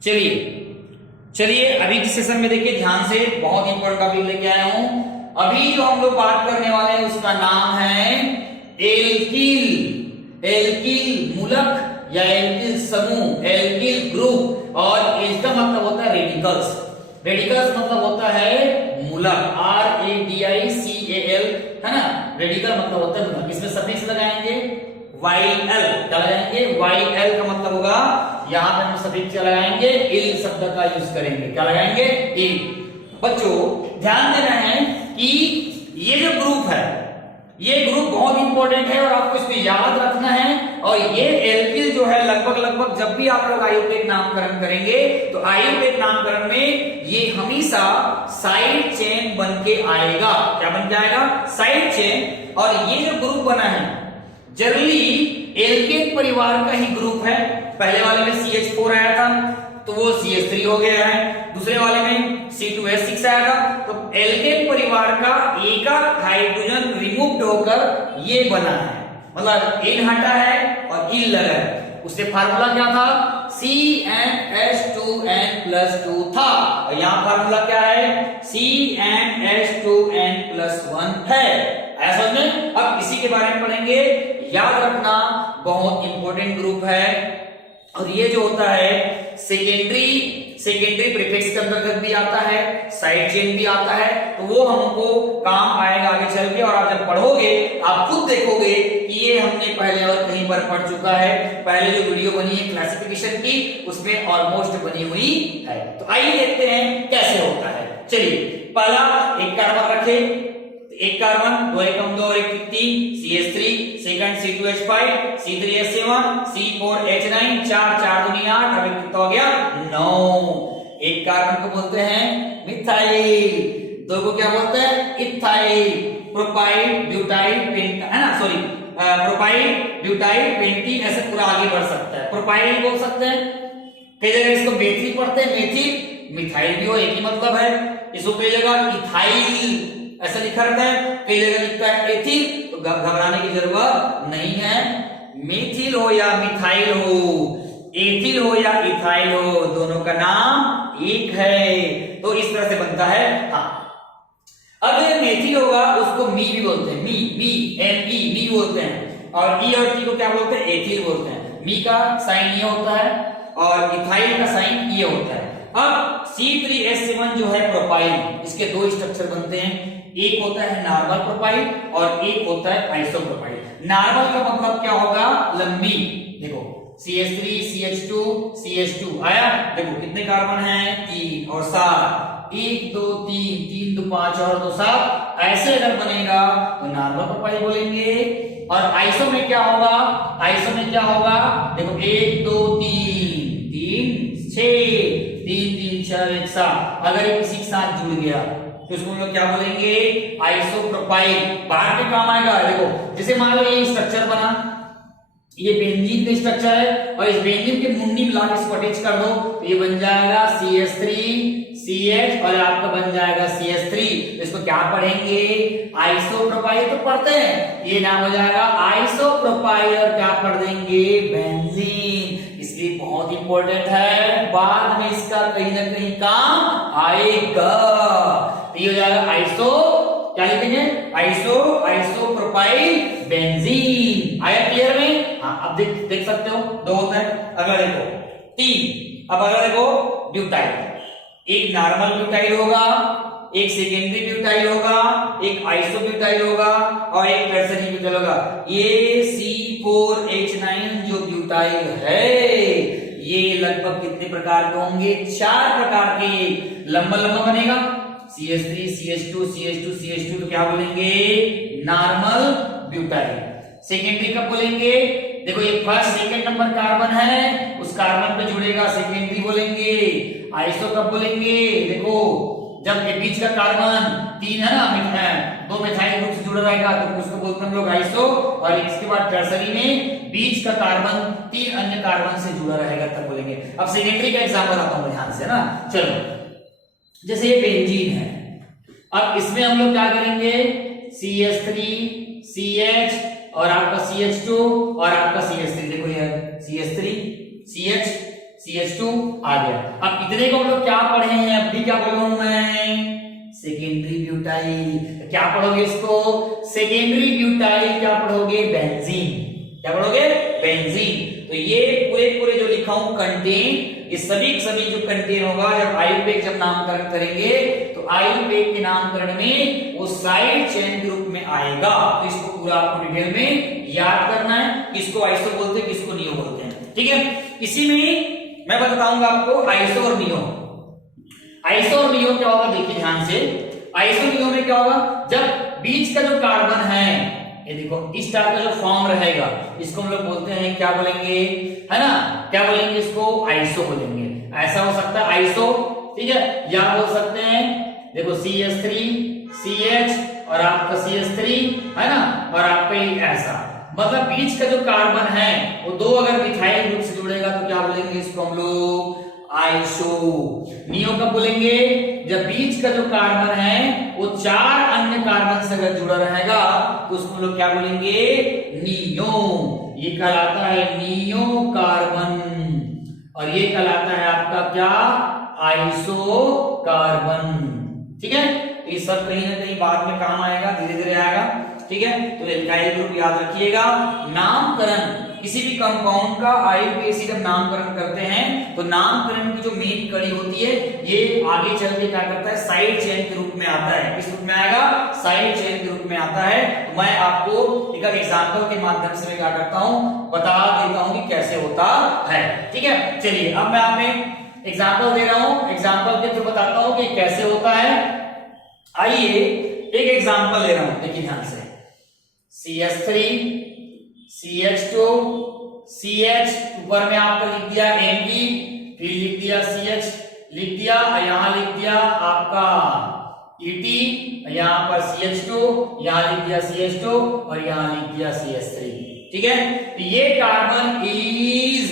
चलिए चलिए अभी के सेशन में देखिए ध्यान से, बहुत इंपॉर्टेंट टॉपिक लेके आया हूं। अभी जो हम लोग बात करने वाले हैं उसका नाम है एल्किल। एल्किल मूलक या एल्किल समूह, एल्किल ग्रुप। और इसका मतलब होता है रेडिकल्स। रेडिकल्स मतलब होता है मूलक, RADICAL, है ना। रेडिकल मतलब होता है मूलक। इसमें सफिक्स लगाएंगे YL, क्या लगाएंगे? YL का मतलब होगा, यहां पे हम सफिक्स क्या लगाएंगे? इल शब्द का यूज करेंगे। क्या लगाएंगे? इल। बच्चों ध्यान देना है कि ये जो ग्रुप है, ये ग्रुप बहुत इंपॉर्टेंट है और आपको इसको याद रखना है। और ये एल्किल जो है लगभग जब भी आप लोग आयुर्वेद नामकरण करेंगे तो आयुर्वेद नामकरण में ये हमेशा साइड चेन बन के आएगा। क्या बन के आएगा? Side chain. और ये जो ग्रुप बना है जनरली एल्केन परिवार का ही ग्रुप है। पहले वाले में CH4 आया था तो वो CH3 हो गया है, दूसरे वाले में C2H6 आया था तो एल्केन परिवार का एक हाइड्रोजन रिमूव होकर ये बना है, मतलब इन हटा है और इन लगा है। उससे फार्मूला क्या था? CnH2n+2 था और यहां फार्मूला क्या है? CnH2n+1 है। ऐसा समझ में? अब इसी के बारे में पढ़ेंगे। याद रखना बहुत इंपॉर्टेंट ग्रुप है। और ये जो होता है सेकेंडरी प्रीफिक्स के अंतर्गत भी आता है, साइड चेन भी आता है, तो वो हमको काम आएगा आगे चल के। और आप जब पढ़ोगे आप खुद देखोगे कि ये हमने पहले और कहीं पर पढ़ चुका है। पहले जो वीडियो बनी है क्लासिफिकेशन की उसमें ऑलमोस्ट बनी हुई है। तो आइए देखते हैं कैसे होता है। चलिए पहला एक कार्बन रखे, एक कार्बन, 2 एकम 2 और 1 3, CH3, second C2H5, C3H7, C4H9, 4 4 दूनी 8, अभी कितना हो गया? 9। एक कार्बन को बोलते हैं मिथाइल, दो को क्या बोलते हैं? इथाइल। प्रोपाइल, ब्यूटाइल, पेंट, है ना, सॉरी प्रोपाइल, ब्यूटाइल, पेंटीन, ऐसे पूरा आगे बढ़ सकता है। प्रोपाइल बोल सकते हैं, कई जगह इसको मेथिल पढ़ते हैं, मेथिल। मिथाइल भी हो, एक ही मतलब है। इसको कई जगह इथाइल ऐसा लिखा रहता है, कई जगह लिखता है एथिल, तो घबराने की जरूरत नहीं है। मेथिल हो या मिथाइल हो, एथिल हो या इथाइल हो, दोनों का नाम एक है। तो इस तरह से बनता है। हाँ, अब मेथिल होगा उसको मी भी बोलते हैं, मी ME मी बोलते हैं। और ई और टी को क्या बोलते हैं? एथिल बोलते हैं। मी का साइन ये होता है और इथाइल का साइन ये होता है। अब C3H7 जो है प्रोपाइल, इसके दो स्ट्रक्चर बनते हैं, एक होता है नॉर्मल प्रोपाइल और एक होता है आइसोप्रोपाइल। नॉर्मल का मतलब क्या होगा? लंबी। देखो CH3 CH2 CH2 आया, देखो कितने कार्बन हैं? 3 और 7, 1 2 3 3 2 5 और 2 7। ऐसे अगर बनेगा तो नॉर्मल प्रोपाइल बोलेंगे। और आइसो में क्या होगा? आइसो में क्या होगा? देखो 1 2 3 3 6 3 3 4 1 7, अगर ये किसी के साथ जुड़ गया तो इसको हम लोग क्या बोलेंगे? आइसोप्रोपाइल। बाद में काम आएगा। देखो जैसे मान लो ये स्ट्रक्चर बना, ये बेंजीन का स्ट्रक्चर है और इस बेंजीन के मुंडी मिला के इसको अटैच कर दो तो ये बन जाएगा CH3CH और आपका बन जाएगा CH3। इसको क्या पढ़ेंगे? आइसोप्रोपाइल तो पढ़ते हैं, ये नाम हो जाएगा आइसोप्रोपाइल। और क्या पढ़ देंगे? बेंजीन। इसलिए बहुत इंपॉर्टेंट है, बाद में इसका कहीं ना कहीं काम आएगा। तो ये हो जाएगा आइसो, क्या लिखेंगे? Isopropyl benzene. आया क्लियर में? हाँ, अब देख सकते हो दो होता है। अगर देखो 3, अब अगर देखो ब्यूटाइल, एक नॉर्मल ब्यूटाइल होगा, एक सेकेंडरी ब्यूटाइल होगा, एक आइसोब्यूटाइल होगा और एक टर्सरी ब्यूटाइल होगा। ये C4H9 जो ब्यूटाइल है ये लगभग कितने प्रकार के होंगे? 4 प्रकार के। लंबा लंबा बनेगा CH3 CH2 CH2 CH2 तो क्या बोलेंगे? Normal butyl. सेकेंडरी कब बोलेंगे? देखो ये फर्स्ट सेकंड नंबर कार्बन है, उस कार्बन पे जुड़ेगा, सेकेंडरी बोलेंगे। आइसो कब बोलेंगे? देखो जब ये बीच का कार्बन 3 है ना, 2 मिथाइल ग्रुप से जुड़ा रहेगा तो उसको बोलते हैं हम लोग आइसो। और इसके बाद टर्सरी में बीच का कार्बन 3 अन्य कार्बन से जुड़ा रहेगा तब बोलेंगे। अब सेकेंडरी का एग्जांपल आता हूं ध्यान से ना। चलो जैसे ये बेंजीन है, अब इसमें हम लोग क्या करेंगे? CH3 CH और आपका CH2 और आपका CH3। देखो ये CH3 CH CH2 आ गया। अब इतने को हम लोग क्या पढ़े हैं, अब भी क्या पढ़ा हूं मैं, सेकेंडरी ब्यूटाइल। क्या पढ़ोगे इसको, सेकेंडरी ब्यूटाइल क्या पढ़ोगे, बेंजीन। क्या पढ़ोगे, बेंजीन। तो ये पूरे पूरे जो लिखा हूं कंटेन, ये सभी जो कंटेन होगा, जब आयुर्वेद जब नामकरण करेंगे तो आयुर्वेद के नामकरण में वो साइड चेन के रूप में आएगा। तो इसको पूरा आपको डिटेल में याद करना है, किसको आइसो बोलते हैं, किसको नियो बोलते हैं, ठीक है। इसी में मैं बताऊंगा आपको आइसो और नियो। आइसो और नियो क्या होगा, देखिए ध्यान से। आइसो नियो में क्या होगा, जब बीच का जो कार्बन है, ये देखो इस टाइप का जो फॉर्म रहेगा, इसको हम लोग बोलते हैं, क्या बोलेंगे, है ना, क्या बोलेंगे, इसको आइसो बोलेंगे। ऐसा हो सकता है आइसो, ठीक है, या बोल सकते हैं देखो CH3 CH और आपका CH3, है ना, और आपका ये ऐसा, मतलब बीच का जो कार्बन है वो दो अगर मिथाइल ग्रुप से जुड़ेगा तो क्या बोलेंगे, इसको हम लोग आइसो। नियो कब बोलेंगे, जब बीच का जो कार्बन है वो चार अन्य कार्बन से अगर जुड़ा रहेगा तो उसको हम लोग क्या बोलेंगे, नियो। ये कहलाता है नियो कार्बन, और ये कहलाता है आपका क्या, आइसो कार्बन, ठीक है। तो ये सब कहीं ना कहीं बाद में काम आएगा, धीरे धीरे आएगा, ठीक है। तो एल्काइल ग्रुप याद रखिएगा। नामकरण किसी भी कंपाउंड का आईयूपीएसी जब नामकरण करते हैं तो नामकरण की जो मेन कड़ी होती है ये आगे चल के क्या करता है, साइड चेन के रूप में आता है। किस रूप में आएगा, साइड चेन के रूप में आता है। तो मैं आपको एक एग्जांपल के माध्यम से मैं क्या करता हूं, बता देता हूं कि कैसे होता है, ठीक है। चलिए अब मैं आपको एग्जांपल दे रहा हूं, एग्जांपल के थ्रू बताता हूं कि कैसे होता है। आइए एक एग्जांपल ले रहा हूं, देखिए ध्यान से। CH3 CH2 CH, ऊपर में आपका लिख दिया Mb, फिर लिख दिया CH लिख दिया, यहां लिख दिया आपका Et, यहां पर CH2, यहां लिख दिया CH2 और यहां लिख दिया CH3, ठीक है। तो ये कार्बन इज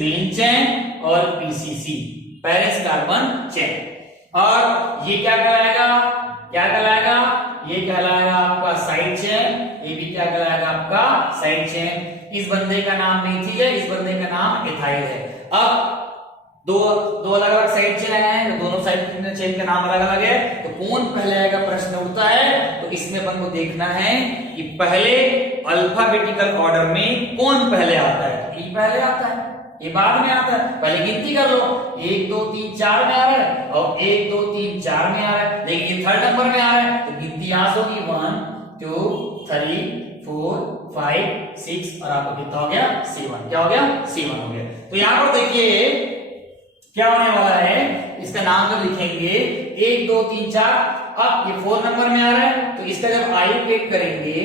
मेन चेन और PCC पेरेंट्स कार्बन चेन, और ये क्या कहलाएगा, क्या कहलाएगा, ये कहलाएगा आपका साइड चेन, ये भी क्या कहलाएगा आपका साइड चेन। इस बंदे का नाम मेथिल है, इस बंदे का नाम एथाइल है। अब दो अलग अलग साइड चेन हैं, तो दोनों साइड चेन का नाम अलग अलग है, तो कौन पहले आएगा प्रश्न उठता है। तो इसमें अपन को देखना है कि पहले अल्फाबेटिकल ऑर्डर में कौन पहले आता है। तो ई पहले आता है, ये बाद में आता है, पहले गिनती कर लो, 1 2 3 4 में आ रहा है और 1 2 3 4 में आ रहा है, लेकिन ये थर्ड नंबर में आ रहा है तो गिनती यहां से होगी 1 2 3 4 5 6 और आपका कितना हो गया, C1। क्या हो गया, C1 हो गया। तो यहां पर देखिए क्या होने वाला है, इसका नाम जब लिखेंगे 1 2 3 4, अब ये 4 नंबर में आ रहा है तो इसका जब आयुर्वेद करेंगे,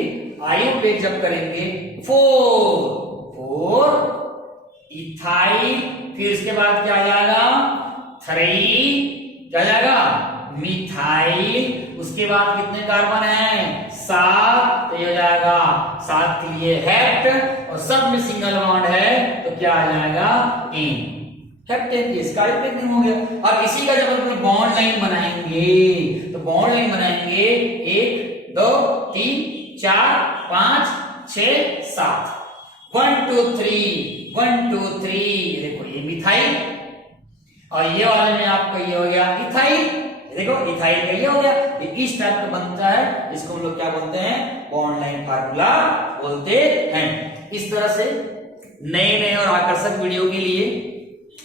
आयुर्वेद जब करेंगे 4 इथाइल, फिर इसके बाद क्या आ जाएगा 3, क्या जाएगा मिथाइल, उसके बाद कितने कार्बन है 7, तो ये हो जाएगा 7 के लिए हेप्ट, और सब में सिंगल बॉन्ड है तो क्या आ जाएगा इन, हेप्टेन। इसका नहीं हो गया। अब इसी का जब हम बॉन्ड लाइन बनाएंगे तो बॉन्ड लाइन बनाएंगे 1 2 3 4 5 6 7, 1 2 3 1 2 3, देखो ये मिथाइल, और ये वाले में आपका ये हो गया इथाइल, देखो इथाइल का ये हो गया। ये इस टाइप का बनता है, इसको हम लोग क्या बोलते हैं, बॉन्ड लाइन फार्मूला बोलते हैं। इस तरह से नए नए और आकर्षक वीडियो के लिए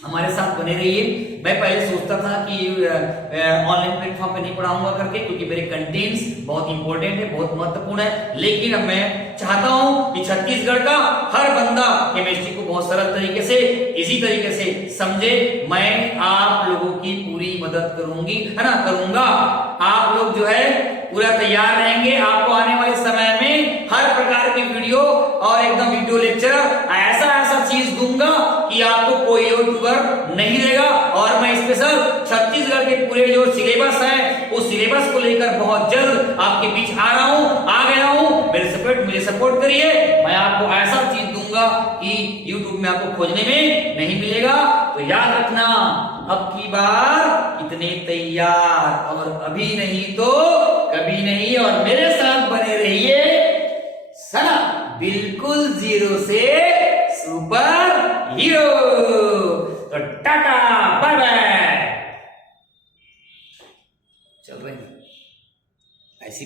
हमारे साथ बने रहिए। मैं पहले सोचता था कि ऑनलाइन प्लेटफॉर्म पे नहीं पढ़ाऊंगा करके, क्योंकि मेरे कंटेंट्स बहुत इंपॉर्टेंट है, बहुत महत्वपूर्ण है, लेकिन अब मैं चाहता हूं कि छत्तीसगढ़ का हर बंदा केमिस्ट्री को बहुत सरल तरीके से, इजी तरीके से समझे। मैं आप लोगों की पूरी मदद करूंगी, है ना, करूंगा। आप लोग जो है पूरा तैयार रहेंगे, आपको आने वाले समय में हर प्रकार की वीडियो और एकदम वीडियो लेक्चर ऐसा चीज दूंगा कि आपको कोई यूट्यूबर नहीं देगा। और मैं स्पेशल छत्तीसगढ़ के पूरे जो सिलेबस है उस सिलेबस को लेकर बहुत जल्द आपके बीच आ रहा हूं, आ गया हूं। मेरे सपोर्ट करिए, मैं आपको ऐसा चीज दूंगा कि यूट्यूब में आपको खोजने में नहीं मिलेगा। तो याद रखना, अब की बार इतने तैयार, और अभी नहीं तो कभी नहीं, और मेरे साथ बने रहिए, सना बिल्कुल 0 से सुपर हीरो। तो टाटा बाय बाय। चल रहे हैं ऐसी